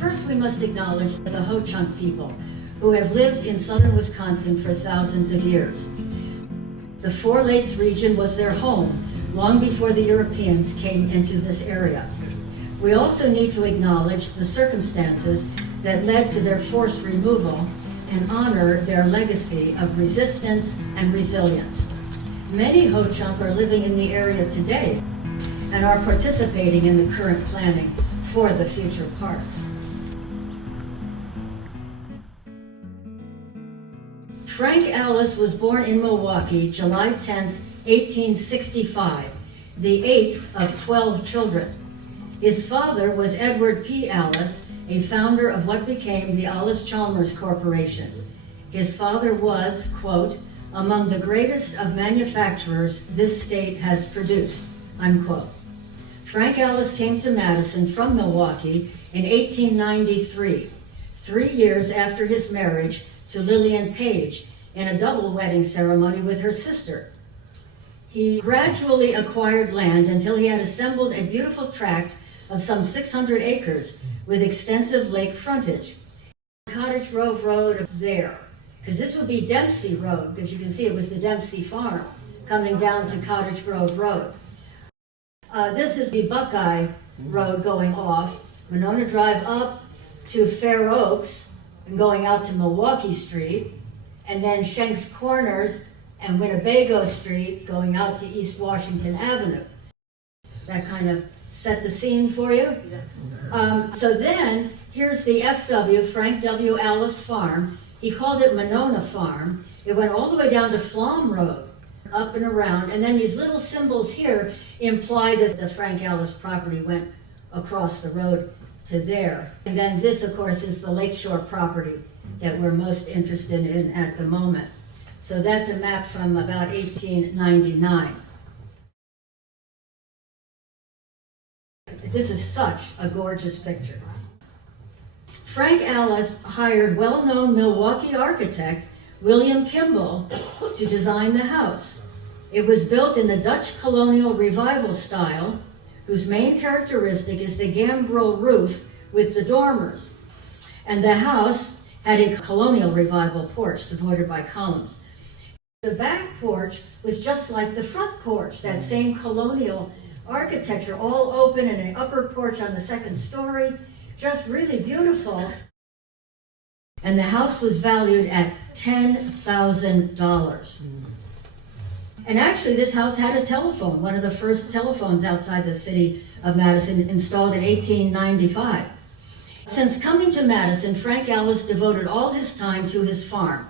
First, we must acknowledge the Ho-Chunk people, who have lived in southern Wisconsin for thousands of years. The Four Lakes region was their home long before the Europeans came into this area. We also need to acknowledge the circumstances that led to their forced removal and honor their legacy of resistance and resilience. Many Ho-Chunk are living in the area today and are participating in the current planning for the future parks. Frank Allis was born in Milwaukee, July 10, 1865, the 8th of 12 children. His father was Edward P. Allis, a founder of what became the Allis-Chalmers Corporation. His father was, quote, among the greatest of manufacturers this state has produced, unquote. Frank Allis came to Madison from Milwaukee in 1893, 3 years after his marriage to Lillian Page in a double wedding ceremony with her sister. He gradually acquired land until he had assembled a beautiful tract of some 600 acres with extensive lake frontage. Cottage Grove Road there, because this would be Dempsey Road, because you can see it was the Dempsey farm coming down to Cottage Grove Road. This is the Buckeye Road going off, Monona Drive up to Fair Oaks and going out to Milwaukee Street, and then Shanks Corners and Winnebago Street going out to East Washington Avenue. That kind of set the scene for you? So then, here's the FW, Frank W. Allis Farm. He called it Monona Farm. It went all the way down to Flom Road, up and around, and then these little symbols here imply that the Frank Allis property went across the road to there. And then this, of course, is the Lakeshore property that we're most interested in at the moment. So that's a map from about 1899. This is such a gorgeous picture. Frank Allis hired well-known Milwaukee architect William Kimball to design the house. It was built in the Dutch colonial revival style, whose main characteristic is the gambrel roof with the dormers. And the house had a colonial revival porch supported by columns. The back porch was just like the front porch, that same colonial architecture, all open and an upper porch on the second story, just really beautiful. And the house was valued at $10,000. And actually this house had a telephone, one of the first telephones outside the city of Madison, installed in 1895. Since coming to Madison, Frank Allis devoted all his time to his farm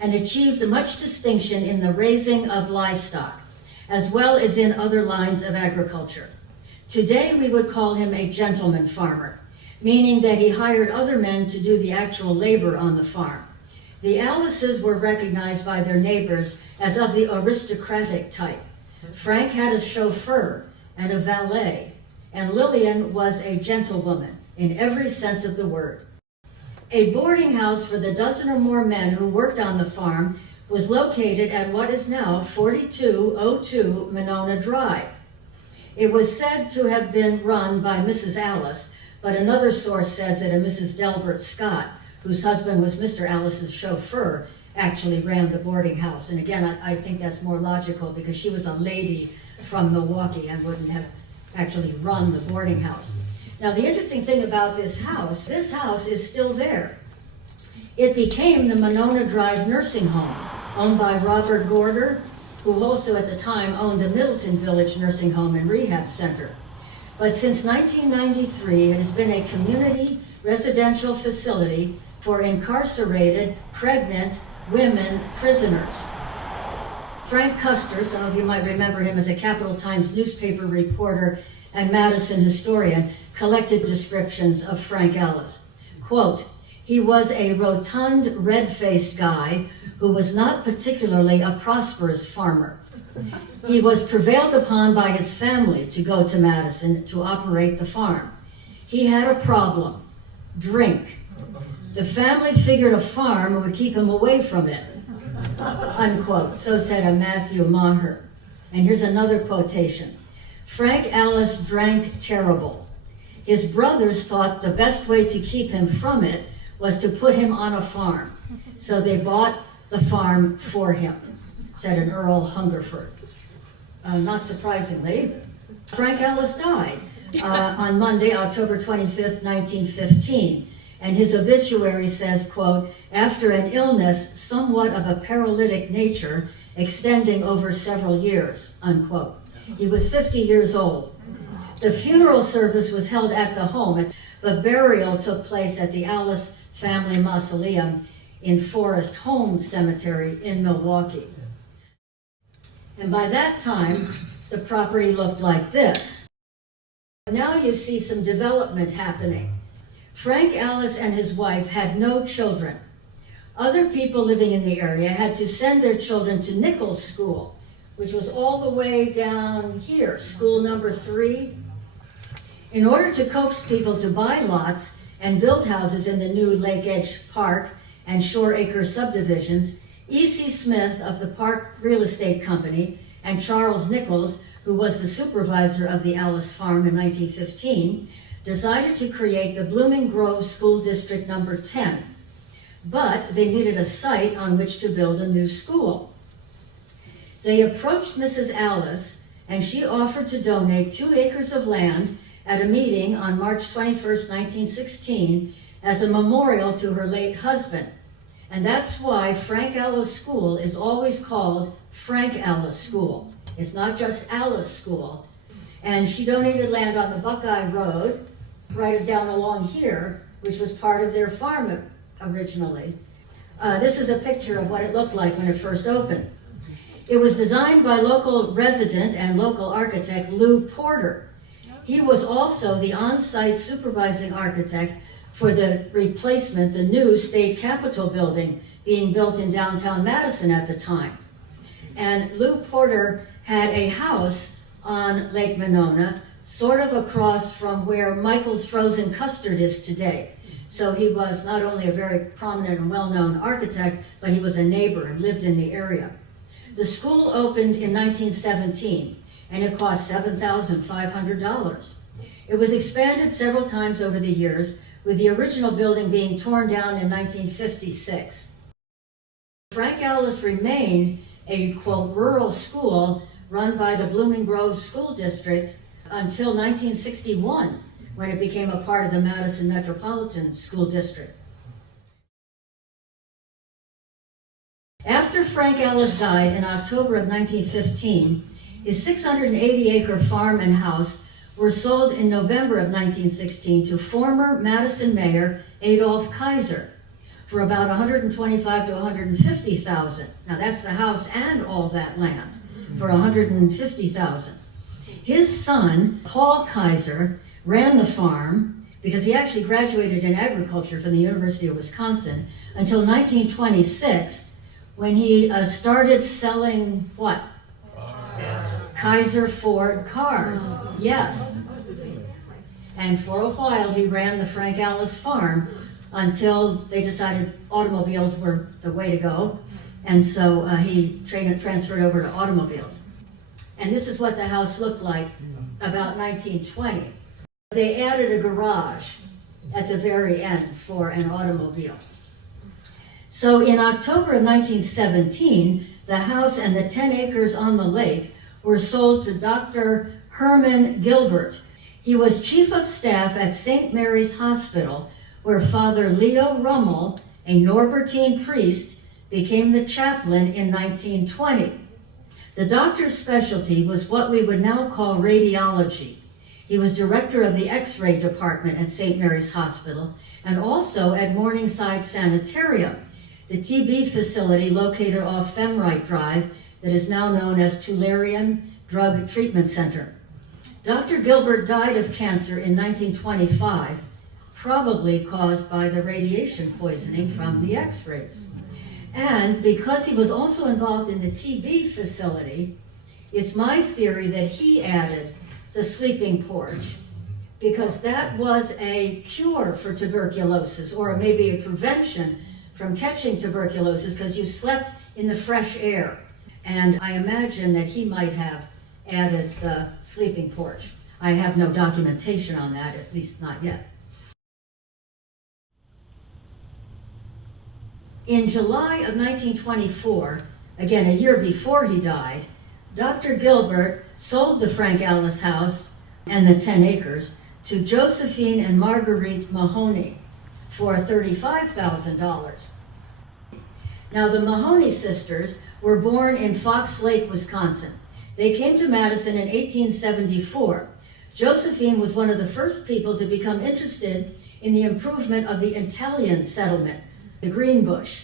and achieved much distinction in the raising of livestock, as well as in other lines of agriculture. Today, we would call him a gentleman farmer, meaning that he hired other men to do the actual labor on the farm. The Allises were recognized by their neighbors as of the aristocratic type. Frank had a chauffeur and a valet, and Lillian was a gentlewoman in every sense of the word. A boarding house for the dozen or more men who worked on the farm was located at what is now 4202 Monona Drive. It was said to have been run by Mrs. Allis, but another source says that a Mrs. Delbert Scott, whose husband was Mr. Allis's chauffeur, actually ran the boarding house. And again, I think that's more logical because she was a lady from Milwaukee and wouldn't have actually run the boarding house. Now, the interesting thing about this house is still there. It became the Monona Drive Nursing Home, owned by Robert Gorder, who also at the time owned the Middleton Village Nursing Home and Rehab Center. But since 1993, it has been a community residential facility for incarcerated, pregnant women prisoners. Frank Custer, some of you might remember him as a Capital Times newspaper reporter and Madison historian, collected descriptions of Frank Allis. Quote, he was a rotund, red-faced guy who was not particularly a prosperous farmer. He was prevailed upon by his family to go to Madison to operate the farm. He had a problem, drink. The family figured a farm would keep him away from it, unquote. So said a Matthew Maher. And here's another quotation. Frank Allis drank terrible. His brothers thought the best way to keep him from it was to put him on a farm. So they bought the farm for him, said an Earl Hungerford. Not surprisingly, Frank Allis died on Monday, October 25th, 1915. And his obituary says, quote, after an illness somewhat of a paralytic nature extending over several years, unquote. He was 50 years old. The funeral service was held at the home, but burial took place at the Allis family mausoleum in Forest Home Cemetery in Milwaukee. And by that time, the property looked like this. Now you see some development happening. Frank Allis and his wife had no children. Other people living in the area had to send their children to Nichols School, which was all the way down here, school number 3. In order to coax people to buy lots and build houses in the new Lake Edge Park and Shore Acre subdivisions, E.C. Smith of the Park Real Estate Company and Charles Nichols, who was the supervisor of the Allis Farm in 1915, decided to create the Blooming Grove School District number 10. But they needed a site on which to build a new school. They approached Mrs. Allis, and she offered to donate 2 acres of land at a meeting on March 21st, 1916, as a memorial to her late husband. And that's why Frank Allis School is always called Frank Allis School. It's not just Allis School. And she donated land on the Buckeye Road, right down along here, which was part of their farm originally. This is a picture of what it looked like when it first opened. It was designed by local resident and local architect Lou Porter. He was also the on-site supervising architect for the replacement, the new state capitol building being built in downtown Madison at the time. And Lou Porter had a house on Lake Monona, sort of across from where Michael's Frozen Custard is today. So he was not only a very prominent and well-known architect, but he was a neighbor and lived in the area. The school opened in 1917, and it cost $7,500. It was expanded several times over the years, with the original building being torn down in 1956. Frank Allis remained a, quote, rural school run by the Blooming Grove School District until 1961, when it became a part of the Madison Metropolitan School District. After Frank Allis died in October of 1915, his 680-acre farm and house were sold in November of 1916 to former Madison Mayor Adolph Kaiser for about $125,000 to $150,000. Now that's the house and all that land for $150,000. His son, Paul Kaiser, ran the farm because he actually graduated in agriculture from the University of Wisconsin until 1926, when he started selling what? Kaiser Ford cars. Yes. And for a while he ran the Frank Allis farm until they decided automobiles were the way to go. And so he transferred over to automobiles. And this is what the house looked like about 1920. They added a garage at the very end for an automobile. So in October of 1917, the house and the 10 acres on the lake were sold to Dr. Herman Gilbert. He was chief of staff at St. Mary's Hospital, where Father Leo Rummel, a Norbertine priest, became the chaplain in 1920. The doctor's specialty was what we would now call radiology. He was director of the X-ray department at St. Mary's Hospital and also at Morningside Sanitarium, the TB facility located off Femrite Drive that is now known as Tularian Drug Treatment Center. Dr. Gilbert died of cancer in 1925, probably caused by the radiation poisoning from the X-rays. And because he was also involved in the TB facility, it's my theory that he added the sleeping porch, because that was a cure for tuberculosis, or maybe a prevention from catching tuberculosis, because you slept in the fresh air. And I imagine that he might have added the sleeping porch. I have no documentation on that, at least not yet. In July of 1924, again a year before he died, Dr. Gilbert sold the Frank Allis house and the 10 acres to Josephine and Marguerite Mahoney for $35,000. Now the Mahoney sisters were born in Fox Lake, Wisconsin. They came to Madison in 1874. Josephine was one of the first people to become interested in the improvement of the Italian settlement, the Greenbush.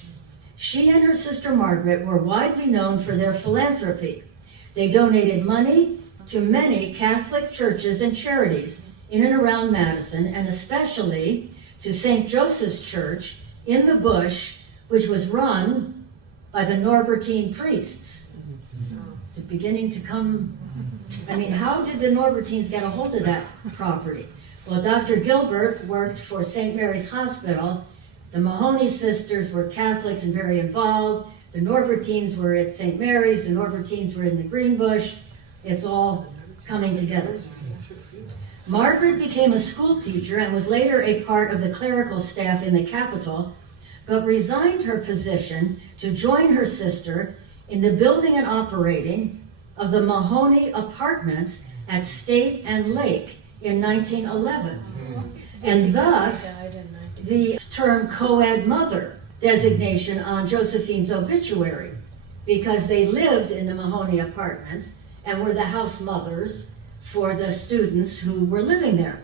She and her sister Margaret were widely known for their philanthropy. They donated money to many Catholic churches and charities in and around Madison, and especially to St. Joseph's Church in the Bush, which was run by the Norbertine priests. Is it beginning to come? I mean, how did the Norbertines get a hold of that property? Well, Dr. Gilbert worked for St. Mary's Hospital. The Mahoney sisters were Catholics and very involved. The Norbertines were at St. Mary's. The Norbertines were in the Greenbush. It's all coming together. Margaret became a school teacher and was later a part of the clerical staff in the Capitol, but resigned her position to join her sister in the building and operating of the Mahoney Apartments at State and Lake in 1911. And thus, the term co-ed mother designation on Josephine's obituary, because they lived in the Mahoney Apartments and were the house mothers for the students who were living there.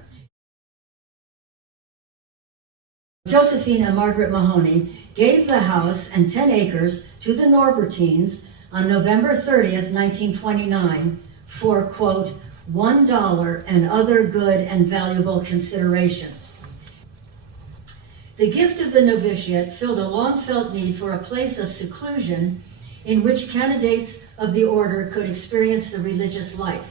Josephine and Margaret Mahoney gave the house and 10 acres to the Norbertines on November 30th, 1929 for, quote, $1 and other good and valuable considerations. The gift of the novitiate filled a long-felt need for a place of seclusion in which candidates of the order could experience the religious life.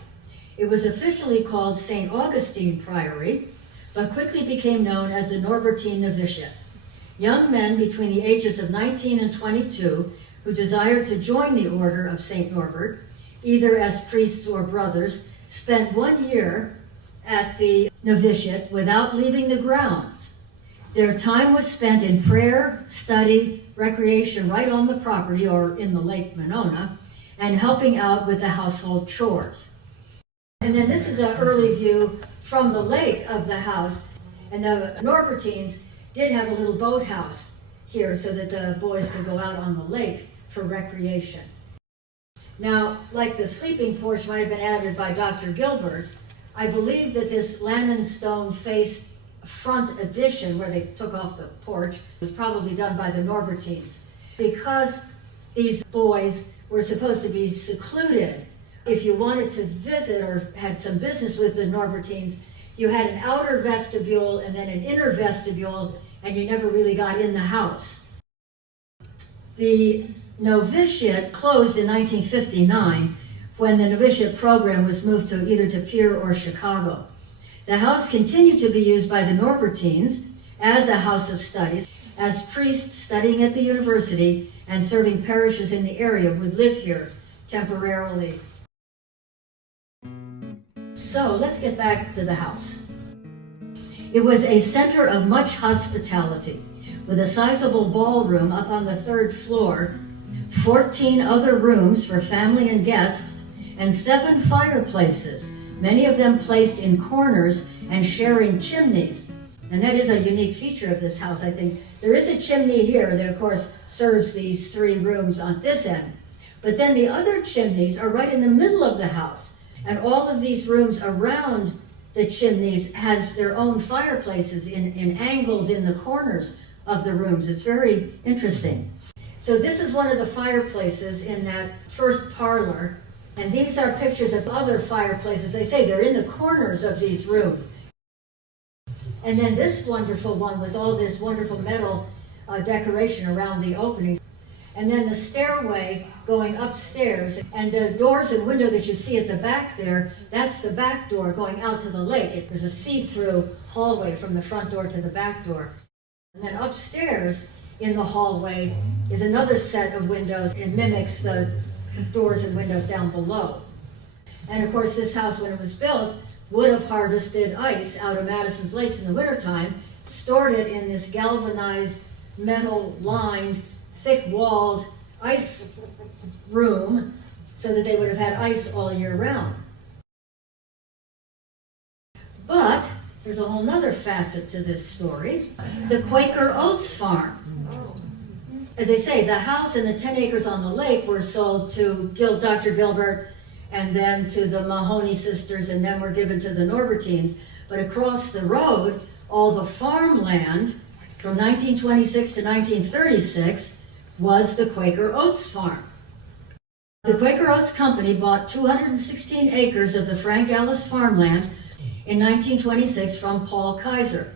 It was officially called St. Augustine Priory, but quickly became known as the Norbertine Novitiate. Young men between the ages of 19 and 22 who desired to join the order of St. Norbert, either as priests or brothers, spent 1 year at the novitiate without leaving the grounds. Their time was spent in prayer, study, recreation right on the property or in the Lake Monona, and helping out with the household chores. And then this is an early view from the lake of the house. And the Norbertines did have a little boathouse here so that the boys could go out on the lake for recreation. Now, like the sleeping porch might have been added by Dr. Gilbert, I believe that this Lannon stone faced front addition where they took off the porch was probably done by the Norbertines. Because these boys were supposed to be secluded, if you wanted to visit or had some business with the Norbertines, you had an outer vestibule and then an inner vestibule, and you never really got in the house. The novitiate closed in 1959 when the novitiate program was moved to either De Pere or Chicago. The house continued to be used by the Norbertines as a house of studies, as priests studying at the university and serving parishes in the area would live here temporarily. So let's get back to the house. It was a center of much hospitality, with a sizable ballroom up on the 3rd floor, 14 other rooms for family and guests, and 7 fireplaces, many of them placed in corners and sharing chimneys. And that is a unique feature of this house, I think. There is a chimney here that, of course, serves these 3 rooms on this end. But then the other chimneys are right in the middle of the house. And all of these rooms around the chimneys had their own fireplaces in angles in the corners of the rooms. It's very interesting. So this is one of the fireplaces in that first parlor. And these are pictures of other fireplaces. They say they're in the corners of these rooms. And then this wonderful one with all this wonderful metal decoration around the openings. And then the stairway going upstairs, and the doors and window that you see at the back there, that's the back door going out to the lake. There's a see-through hallway from the front door to the back door. And then upstairs in the hallway is another set of windows. It mimics the doors and windows down below. And of course, this house, when it was built, would have harvested ice out of Madison's lakes in the wintertime, stored it in this galvanized, metal-lined, thick-walled ice room so that they would have had ice all year round. But there's a whole nother facet to this story. The Quaker Oats farm. As I say, the house and the 10 acres on the lake were sold to Dr. Gilbert and then to the Mahoney sisters, and then were given to the Norbertines. But across the road, all the farmland from 1926 to 1936 was the Quaker Oats farm. The Quaker Oats Company bought 216 acres of the Frank Allis farmland in 1926 from Paul Kaiser.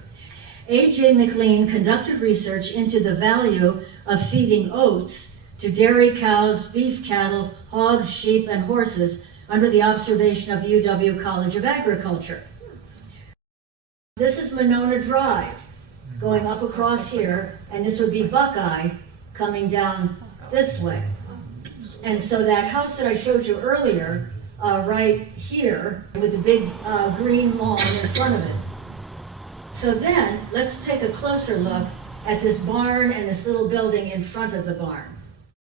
A.J. McLean conducted research into the value of feeding oats to dairy cows, beef cattle, hogs, sheep, and horses under the observation of the UW College of Agriculture. This is Monona Drive, going up across here, and this would be Buckeye coming down this way. And so that house that I showed you earlier, right here, with the big green lawn in front of it. So then, let's take a closer look at this barn and this little building in front of the barn.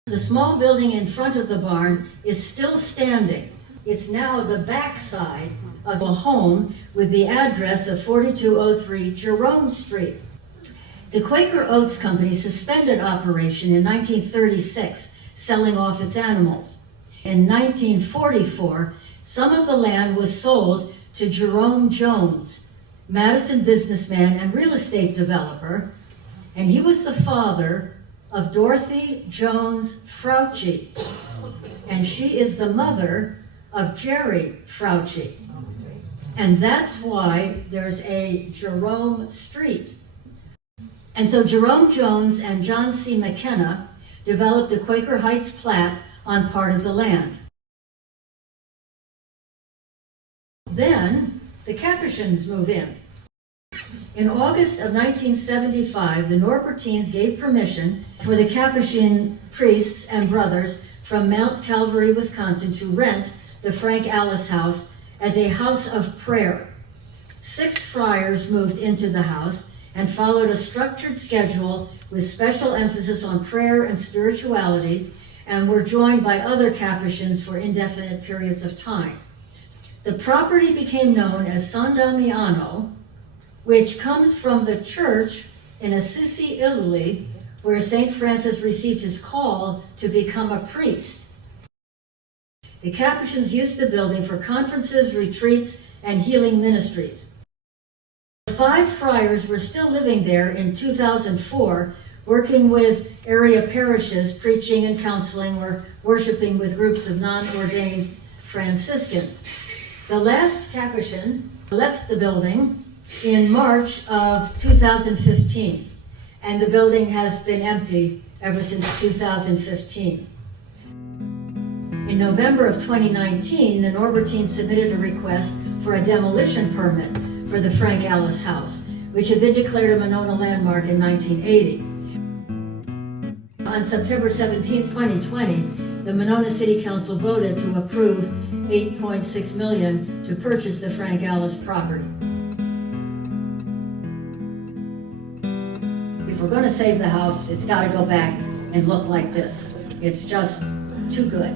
The small building in front of the barn is still standing. It's now the backside of a home with the address of 4203 Jerome Street. The Quaker Oats Company suspended operation in 1936, selling off its animals. In 1944, some of the land was sold to Jerome Jones, Madison businessman and real estate developer, and he was the father of Dorothy Jones Frautschi, and she is the mother of Jerry Frautschi. And that's why there's a Jerome Street. And so Jerome Jones and John C. McKenna developed the Quaker Heights plat on part of the land. Then the Capuchins move in. In August of 1975, the Norbertines gave permission for the Capuchin priests and brothers from Mount Calvary, Wisconsin, to rent the Frank Allis house as a house of prayer. 6 friars moved into the house and followed a structured schedule with special emphasis on prayer and spirituality, and were joined by other Capuchins for indefinite periods of time. The property became known as San Damiano, which comes from the church in Assisi, Italy, where St. Francis received his call to become a priest. The Capuchins used the building for conferences, retreats, and healing ministries. The 5 friars were still living there in 2004, working with area parishes, preaching and counseling, or worshiping with groups of non-ordained Franciscans. The last Capuchin left the building in March of 2015, and the building has been empty ever since 2015. In November of 2019, the Norbertines submitted a request for a demolition permit for the Frank Allis house, which had been declared a Monona landmark in 1980. On September 17, 2020, the Monona City Council voted to approve $8.6 million to purchase the Frank Allis property. If we're going to save the house, it's got to go back and look like this. It's just too good.